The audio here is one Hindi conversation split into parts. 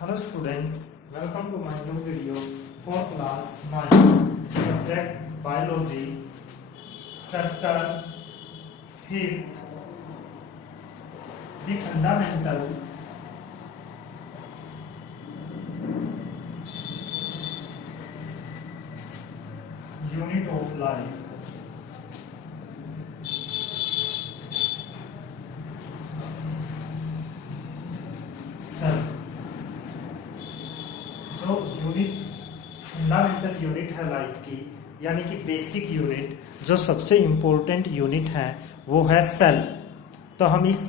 Hello students, welcome to my new video for class 9, subject biology, chapter 5th, the fundamental unit of life. Cell जो यूनिट फंडामेंटल यूनिट है लाइफ की, यानी कि बेसिक यूनिट, जो सबसे इम्पोर्टेंट यूनिट है वो है सेल। तो हम इस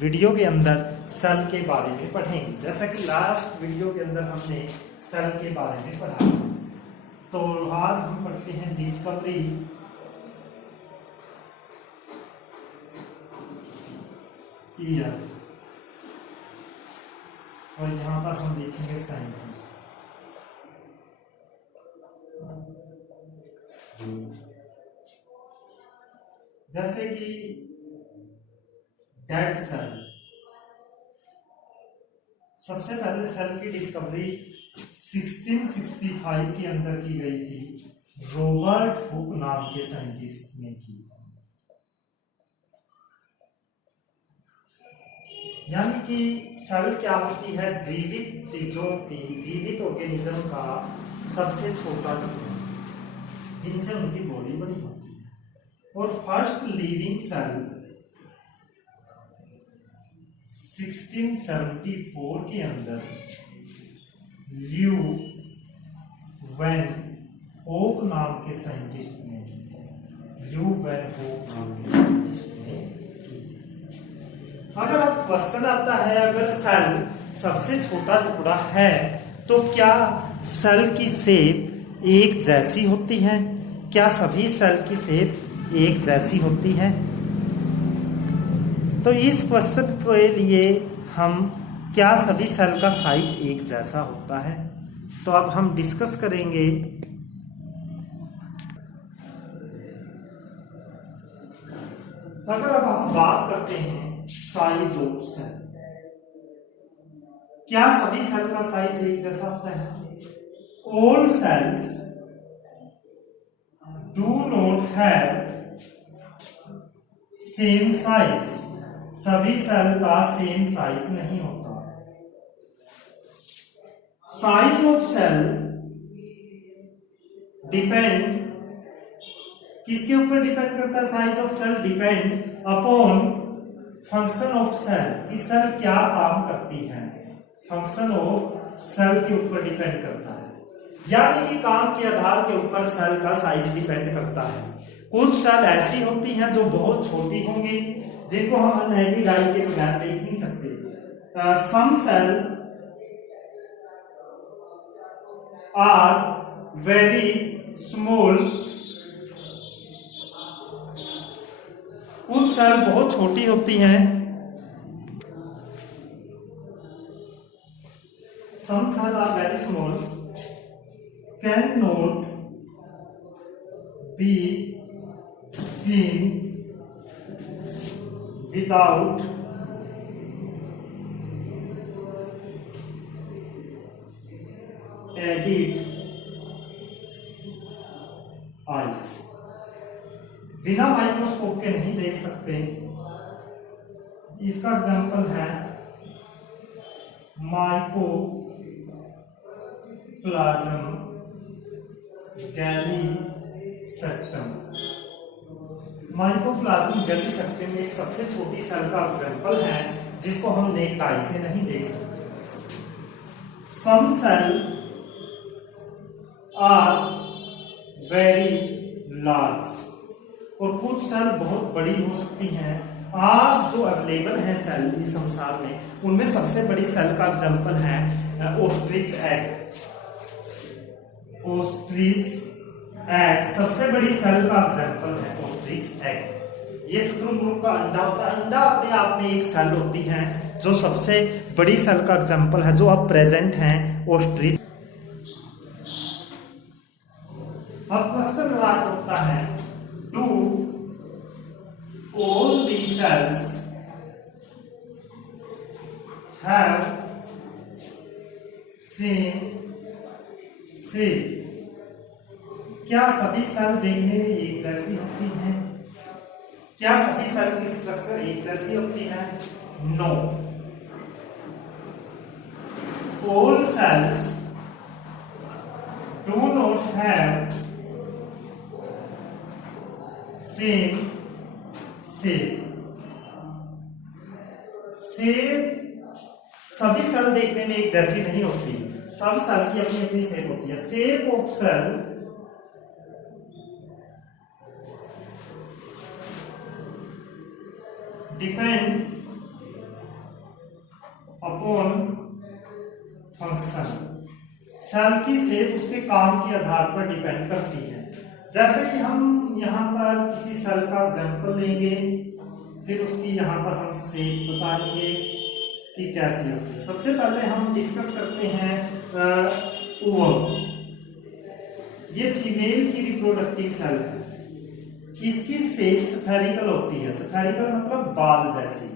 वीडियो के अंदर सेल के बारे में पढ़ेंगे। जैसा कि लास्ट वीडियो के अंदर हमने सेल के बारे में पढ़ा, तो आज हम पढ़ते हैं डिस्कवरी ईयर, और यहाँ पर हम लिखेंगे साइंटिस्ट। जैसे कि डेड सेल, सबसे पहले सेल की डिस्कवरी 1665 के अंदर की गई थी, रॉबर्ट हुक नाम के साइंटिस्ट ने की। यानी कि सेल क्या होती है? जीवित चीजों की, जीवित ऑर्गेनिज्म का सबसे छोटा टुकड़ा, जिनसे उनकी बॉडी बनी होती है। और फर्स्ट लिविंग सेल 1674 के अंदर ल्यू वैन होक नाम के साइंटिस्ट ने, ल्यू वैन होक नाम के साइंटिस्ट ने। अगर अब क्वेश्चन आता है, अगर सेल सबसे छोटा टुकड़ा है तो क्या सेल की शेप एक जैसी होती है? क्या सभी सेल की शेप एक जैसी होती है? तो इस क्वेश्चन के लिए हम, क्या सभी सेल का साइज एक जैसा होता है, तो अब हम डिस्कस करेंगे। अगर अब हम बात करते हैं साइज ऑफ सेल, क्या सभी सेल का साइज एक जैसा होता है? All cells do not have same size, सभी सेल का सेम साइज नहीं होता। साइज ऑफ सेल डिपेंड, किसके ऊपर डिपेंड करता है? Size of cell depend upon function of cell, कि सेल क्या काम करती है, फंक्शन ऑफ सेल के ऊपर डिपेंड करता है। यानी कि काम के आधार के ऊपर सेल का साइज डिपेंड करता है। कुछ सेल ऐसी होती हैं जो बहुत छोटी होंगी, जिनको हम naked eye के बगैर देख नहीं सकते। Some cell are very small, कुछ सेल बहुत छोटी होती हैं। Some cell are very small, can not be seen without aided eyes, बिना माइक्रोस्कोप के नहीं देख सकते। इसका एग्जांपल है माइकोप्लाज्म गैलीसेप्टम। माइकोप्लाज्म गैलीसेप्टम एक सबसे छोटी सेल का एग्जांपल है, जिसको हम नेक्ड आई से नहीं देख सकते। Some cell are very large, और कुछ सेल बहुत बड़ी हो सकती हैं। आज जो अवेलेबल है सेल इस संसार में, उनमें सबसे बड़ी सेल का एग्जांपल है ऑस्ट्रिच एग। ऑस्ट्रिच एग सबसे बड़ी सेल का एग्जांपल है, ऑस्ट्रिच एग। ये शत्रुन ग्रुप का अंडा होता है। अंडा अपने आप में एक सेल होती है, जो सबसे बड़ी सेल का एग्जांपल है, जो अब प्रेजेंट है, ऑस्ट्रिच। अब क्वेश्चन राइज होता है, do all the cells have same shape. क्या सभी सेल देखने में एक जैसी होती हैं? क्या सभी सेल की स्ट्रक्चर एक जैसी होती है? No. All cells do not have same shape. Shape सभी सेल देखने में एक जैसी नहीं होती, सब सेल की अपनी अपनी शेप होती है। Shape of cell depend upon function. Cell की शेप उसके काम के आधार पर डिपेंड करती है। जैसे कि हम यहाँ पर किसी सेल का एग्जांपल लेंगे, फिर उसकी यहाँ पर हम शेप बताएंगे कि कैसी होती है। सबसे पहले हम डिस्कस करते हैं ओवम। ये फीमेल की रिप्रोडक्टिव सेल है। इसकी शेप स्फेरिकल होती है। स्फेरिकल मतलब बाल जैसी,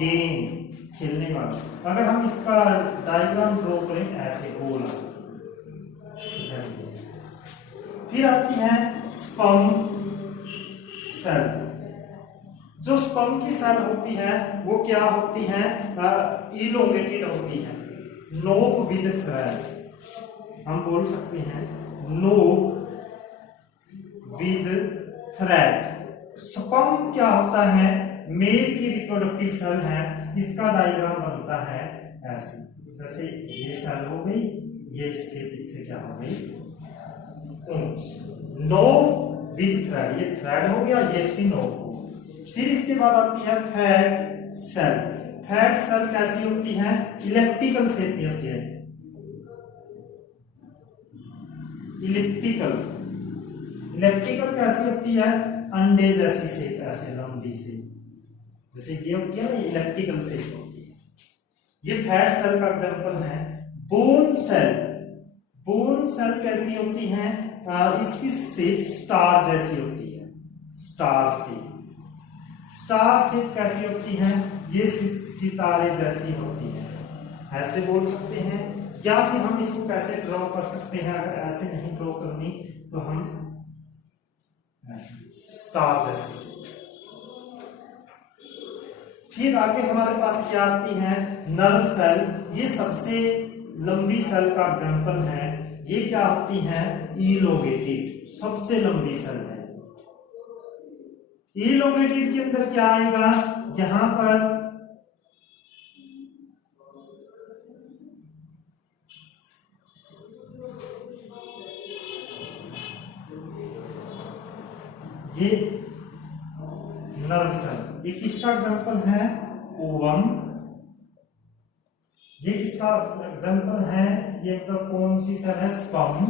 गेंद खेलने वाला। अगर हम इसका डायग्राम ड्रॉ करें ऐसे गोल, फिर आती है स्पर्म सेल। जो स्पर्म की सेल होती है वो क्या होती है? इलोंगेटेड होती है, नोक विद थ्रेड। हम बोल सकते हैं नोक विद थ्रेड। स्पर्म क्या होता है? मेल की रिप्रोडक्टिव सेल है। इसका डायग्राम बनता है ऐसे, जैसे ये सेल हो गई, ये इसके पीछे क्या हो गई? नोक विद थ्रेड। ये थ्रेड हो गया, ये इसकी नोक। फिर इसके बाद आती है फैट सेल। फैट सेल कैसी होती है? इलेप्टिकल शेप की होती है। इलिप्टिकल। इलेप्टिकल कैसी होती है? अंडे जैसी शेप, ऐसे लंबी से, जैसे ये होती है ना, इलेप्टिकल शेप होती है। ये फैट सेल का एग्जांपल है। Bone cell. बोन सेल कैसी होती है? इसकी शेप स्टार जैसी होती है, स्टार शेप। स्टार शेप कैसी होती है? ये सितारे जैसी होती है, ऐसे बोल सकते हैं। या फिर हम इसको कैसे ड्रॉ कर सकते हैं? अगर ऐसे नहीं ड्रॉ करनी तो हम ऐसे स्टार जैसी शेप। फिर आगे हमारे पास क्या आती है? Nerve cell. ये सबसे लंबी सेल का एग्जांपल है। ये क्या होती है? इलोंगेटेड, सबसे लंबी सेल है। इलोंगेटेड के अंदर क्या आएगा? यहां पर ये नर्व सेल। ये किसका एग्जांपल है? ओवम। ये किसका एग्जांपल है? ये तो कौन सी सेल है? स्पर्म।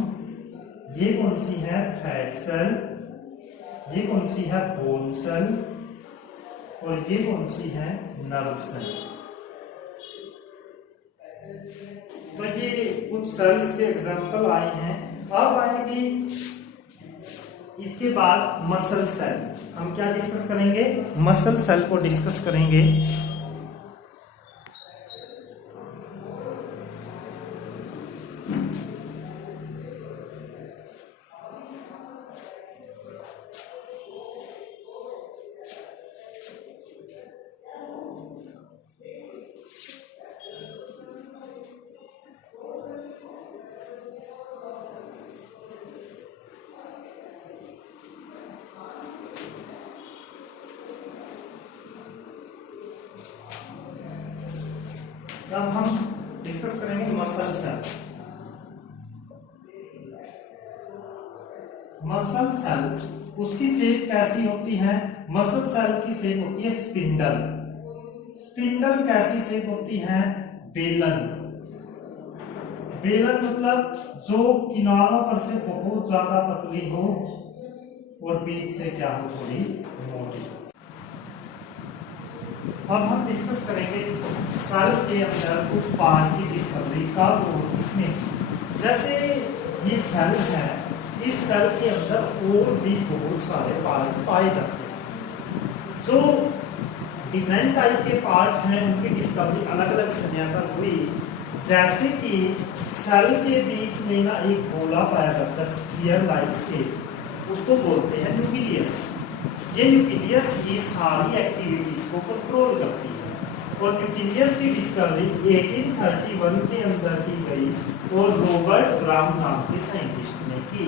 ये कौन सी है? Fat cell. ये कौन सी है? Bone cell. और ये कौन सी है? Nerve cell. तो ये कुछ सेल्स के एग्जांपल आए हैं। अब आएगी इसके बाद मसल सेल। हम क्या डिस्कस करेंगे? मसल सेल को डिस्कस करेंगे। अब हम डिस्कस करेंगे मसल सेल। मसल सेल उसकी शेप कैसी होती है? मसल सेल की शेप होती है स्पिंडल। स्पिंडल कैसी शेप होती है? बेलन। बेलन मतलब जो किनारों पर से बहुत ज्यादा पतली हो और बीच से क्या हो? थोड़ी मोटी। अब हम डिस्कस करेंगे सेल के अंदर कुछ पार्ट की डिस्कवरी का और इसमें, जैसे ये सेल है, इस सेल के अंदर और भी बहुत सारे पार्ट पाए जाते हैं। जो डिफरेंट टाइप के पार्ट हैं उनकी डिस्कवरी अलग अलग समय पर हुई। जैसे कि सेल के बीच में ना एक गोला पाया जाता है स्फीयर लाइक शेप, उसको बोलते हैं न्यूक्लियस। ये न्यूक्लियस ही सारी एक्टिविटीज को कंट्रोल करती है। और न्यूक्लियस की डिस्कवरी 1831 के अंदर की गई और रॉबर्ट ब्राउन नाम के साइंटिस्ट ने की।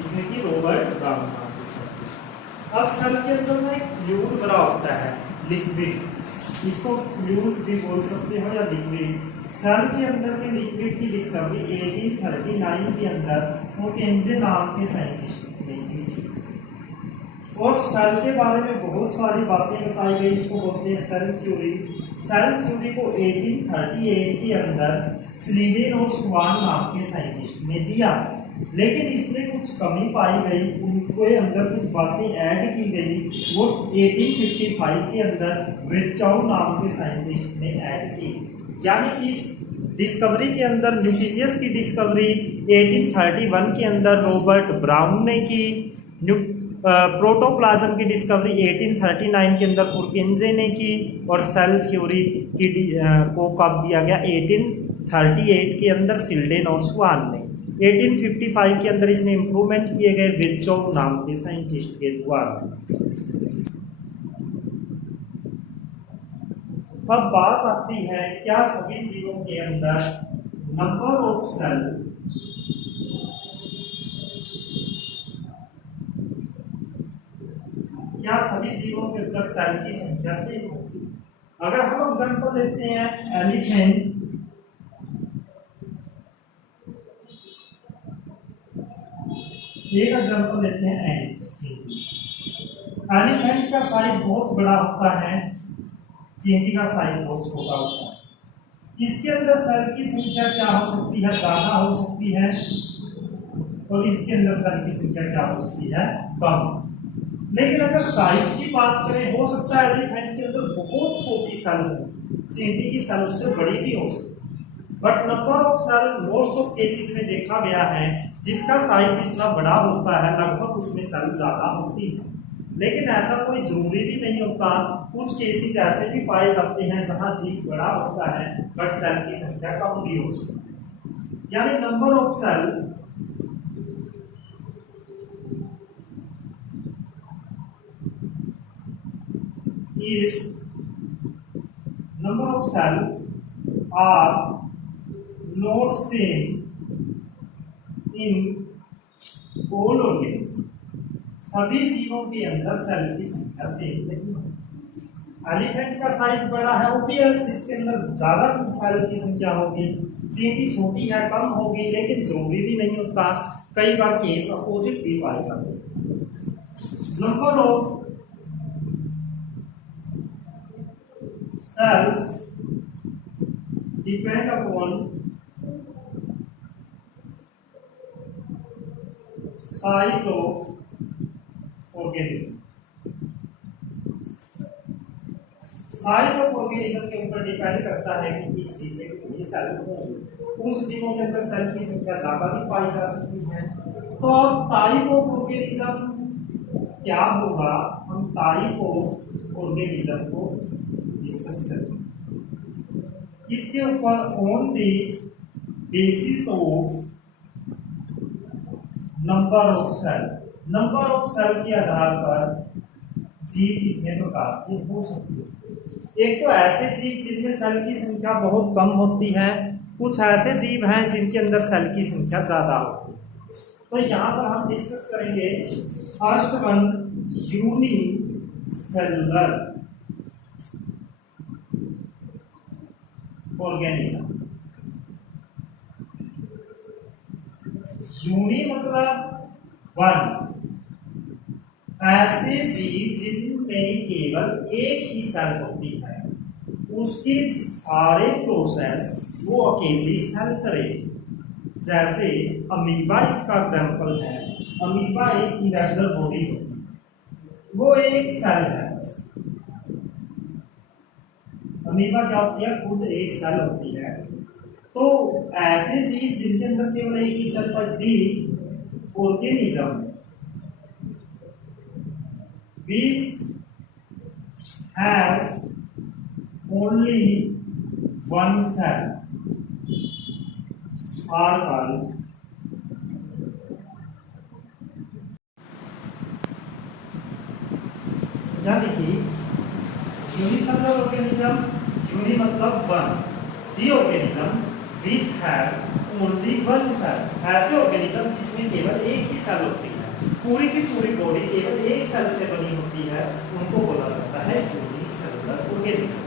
इसमें की रॉबर्ट ब्राउन नाम के साइंटिस्ट। अब सेल के अंदर में एक फ्लूइड भरा होता है, लिक्विड, इसको फ्लूइड भी बोल सकते हो या लिक्विड। सेल के अंदर के लिक्विड की डिस्कवरी 1839 के अंदर मोकेंजे नाम के साइंटिस्ट ने की। और सेल के बारे में बहुत सारी बातें बताई गई, इसको बोलते हैं सेल थ्योरी। सेल थ्योरी को 1838 के अंदर स्लीडेन और स्वान नाम के साइंटिस्ट ने दिया, लेकिन इसमें कुछ कमी पाई गई, उनके अंदर कुछ बातें ऐड की गई, वो 1855 के अंदर विर्चाउ नाम के साइंटिस्ट ने ऐड की। यानी कि इस डिस्कवरी के अंदर न्यूक्लियस की डिस्कवरी 1831 के अंदर रॉबर्ट ब्राउन ने की। प्रोटोप्लाज्म की डिस्कवरी 1839 के अंदर पुरकिंजे ने की। और सेल थ्योरी की को कब दिया गया? 1838 के अंदर सिल्डेन और स्वान ने। 1855 के अंदर इसमें इम्प्रूवमेंट किए गए विर्चोव नाम के साइंटिस्ट के द्वारा। अब बात आती है, क्या सभी जीवों के अंदर नंबर ऑफ सेल क्या सभी जीवों के अंदर सेल की संख्या सेम होगी? अगर हम एग्जांपल लेते हैं एलिफेंट, एक एग्जांपल लेते हैं एलिफेंट का साइज बहुत बड़ा होता है, चींटी का साइज बहुत छोटा होता है। इसके अंदर सेल की संख्या क्या हो सकती है? ज्यादा हो सकती है। और इसके अंदर सेल की संख्या क्या हो सकती है? कम। लेकिन अगर साइज की बात करें, हो सकता है एलिफेंट के अंदर बहुत छोटी सेल हो, चींटी की सेल उससे बड़ी भी हो सकती है। But number of cell most of cases में देखा गया है, जिसका साइज जितना बड़ा होता है लगभग उसमें सेल ज्यादा होती है। लेकिन ऐसा कोई जरूरी भी नहीं होता, कुछ केसेस ऐसे भी पाए जाते हैं जहां जीव बड़ा होता है बट सेल की संख्या कम भी हो सकती है। यानी number of cell is number of cell are not same in all organisms। सभी जीवों के अंदर सेल की संख्या सेम नहीं है। एलिफेंट का साइज बड़ा है, ऑब्वियस इसके अंदर ज्यादा सेल की संख्या होगी। चींटी छोटी है, कम होगी, लेकिन जरूरी भी नहीं होता, कई बार केस अपोजिट भी पाए जाते हैं। Number of cells depend upon size of organism। Size of organism के ऊपर डिपेंड करता है कि किस जीव में कितनी सेल होगी। उस जीवों के अंदर सेल की संख्या ज्यादा भी पाई जा सकती है। तो अब टाइप ऑफ ऑर्गेनिज्म क्या होगा? हम टाइप ऑफ ऑर्गेनिज्म को डिस्कस करेंगे। इसके ऊपर on the basis of number of cell, number of cell के आधार पर जीव कितने प्रकार के हो सकते हैं। एक तो ऐसे जीव जिनमें सेल की संख्या बहुत कम होती है, कुछ ऐसे जीव हैं जिनके अंदर सेल की संख्या ज्यादा होती है। तो यहाँ पर हम डिस्कस करेंगे first one, unicellular organism. Uni मतलब वन, ऐसे जीव जिनमें केवल एक ही सेल होती है, उसके सारे प्रोसेस वो अकेली सेल करे। जैसे अमीबा इसका एग्जाम्पल है। अमीबा एक इरेगुलर बॉडी होती है, वो एक सेल है बस। अमीबा क्या होती है? खुद एक सेल होती है। तो ऐसे जीव जिनके अंदर केवल एक ही सेल पर the organism which has only one cell are called यानी कि यूनिसेलुलर ऑर्गेनिज्म, यूनि मतलब one, the organism which have only one cell, ऐसे ऑर्गेनिज्म जिसमें केवल एक ही सेल होती है, पूरी की पूरी बॉडी केवल एक सेल से बनी होती है, उनको बोला जाता है यूनिसेलुलर ऑर्गेनिज्म।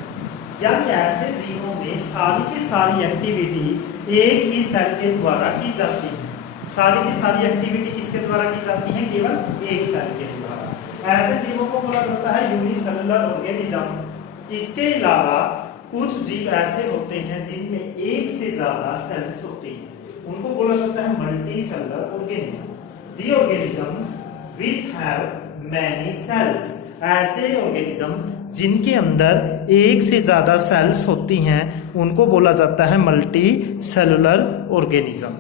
यानी ऐसे जीवों में सारी की सारी एक्टिविटी एक ही सेल के द्वारा की जाती है, सारी की सारी एक्टिविटी किसके द्वारा की जाती है, केवल एक सेल के द्वारा। ऐसे जीवों को बोला जाता है यूनिसेलुलर ऑर्गेनिज्म। इसके अलावा कुछ जीव ऐसे होते हैं जिनमें एक से ज्यादा सेल्स होती हैं, उनको बोला जाता है multi cellular organism. The organisms which have many cells, ऐसे ऑर्गेनिज्म जिनके अंदर एक से ज्यादा सेल्स होती हैं, उनको बोला जाता है मल्टी सेलुलर ऑर्गेनिज्म।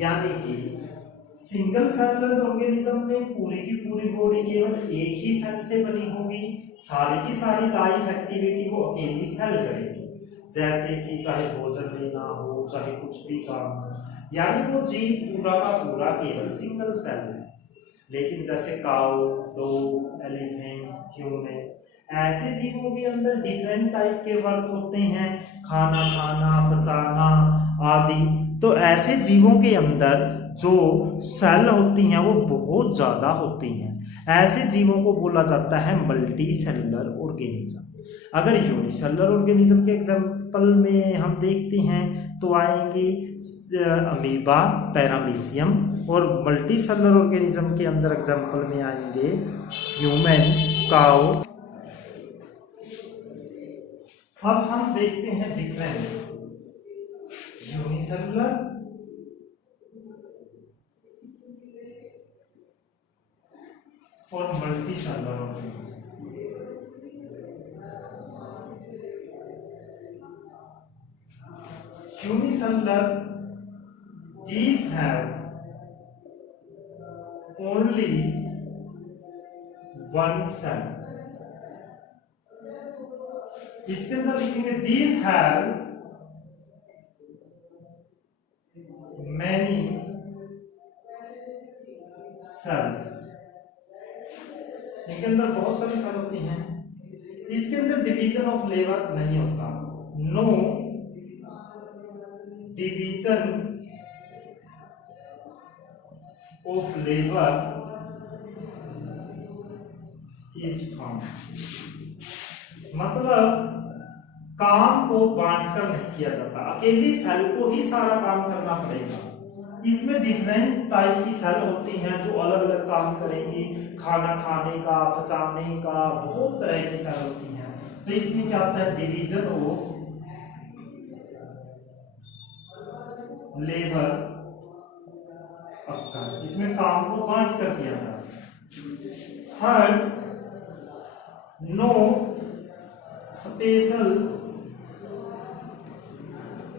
यानी कि सिंगल सेलुलर ऑर्गेनिज्म में पूरी की पूरी बॉडी केवल एक ही सेल से बनी होगी, सारी की सारी लाइफ एक्टिविटी वो अकेली सेल करेगी, जैसे कि चाहे भोजन लेना हो, चाहे कुछ भी काम हो, यानी वो जीव पूरा का पूरा केवल सिंगल सेल है। लेकिन जैसे काऊ, डॉग, एलिफेंट, ह्यूमन, ऐसे जीवों के अंदर डिफरेंट टाइप के वर्क होते हैं, खाना खाना, पचाना आदि। तो ऐसे जीवों के अंदर जो सेल होती हैं वो बहुत ज़्यादा होती हैं, ऐसे जीवों को बोला जाता है मल्टी सेलुलर ऑर्गेनिज्म। अगर यूनिसेलुलर ऑर्गेनिज्म के एग्जाम्पल में हम देखते हैं तो आएंगे अमीबा, पैरामीशियम, और मल्टी सेलुलर ऑर्गेनिज्म के अंदर एग्जाम्पल में आएंगे ह्यूमन, काऊ। अब हम देखते हैं डिफरेंस यूनिसेलुलर और multi cellular organism. Unicellular, these have only one cell। इसके अंदर लिखेंगे these have many cells, इनके अंदर बहुत सारी सेल होती हैं। इसके अंदर डिवीजन ऑफ लेबर नहीं होता, no division of labour is found. मतलब काम को बांटकर नहीं किया जाता, अकेली सेल को ही सारा काम करना पड़ेगा। इसमें डिफरेंट टाइप की सेल होती हैं जो अलग अलग काम करेंगी, खाना खाने का, पचाने का, बहुत तरह की सेल होती हैं। तो इसमें क्या आता है, डिवीजन ऑफ लेबर अक्कर, इसमें काम को बांट कर किया जाता है। Third, no special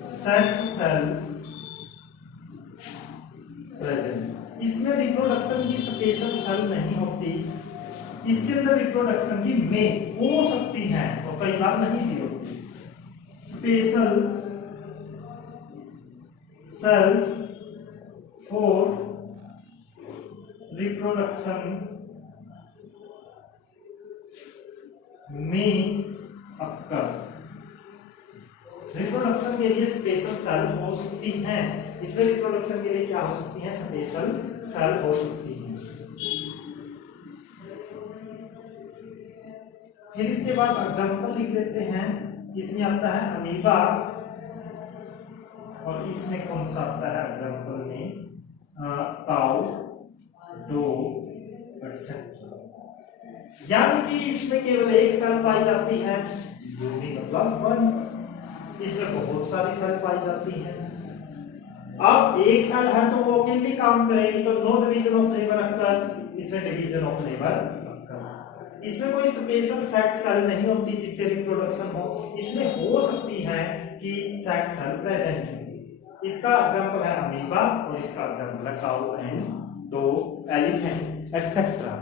sex cell present, इसमें रिप्रोडक्शन की स्पेशल सेल नहीं होती। इसके अंदर रिप्रोडक्शन की में हो सकती है और कई बार नहीं भी होती। स्पेशल सेल्स फॉर रिप्रोडक्शन में अक्कर, रिप्रोडक्शन के लिए स्पेशल सेल हो सकती हैं। इसमें रिप्रोडक्शन के लिए क्या हो सकती है, स्पेशल सेल हो सकती है। फिर इसके बाद एग्जांपल लिख देते हैं। इसमें आता है अमीबा, और इसमें कौन सा आता है एग्जांपल में, काऊ, डॉग, एटसेट्रा। यानी कि इसमें केवल एक सेल पाई जाती है, मतलब वन। इसमें बहुत सारी सेल पाई जाती है। अब एक सेल है तो वो अकेले काम करेगी, तो no division of labour occur, इसमें डिवीजन ऑफ लेबर अक्कर। इसमें कोई स्पेशल सेक्स सेल नहीं होती जिससे रिप्रोडक्शन हो। इसमें हो सकती है कि सेक्स सेल प्रेजेंट हो। इसका एग्जांपल है अमीबा और इसका एग्जांपल है काऊ एंड डॉग, एलिफेंट, एटसेट्रा।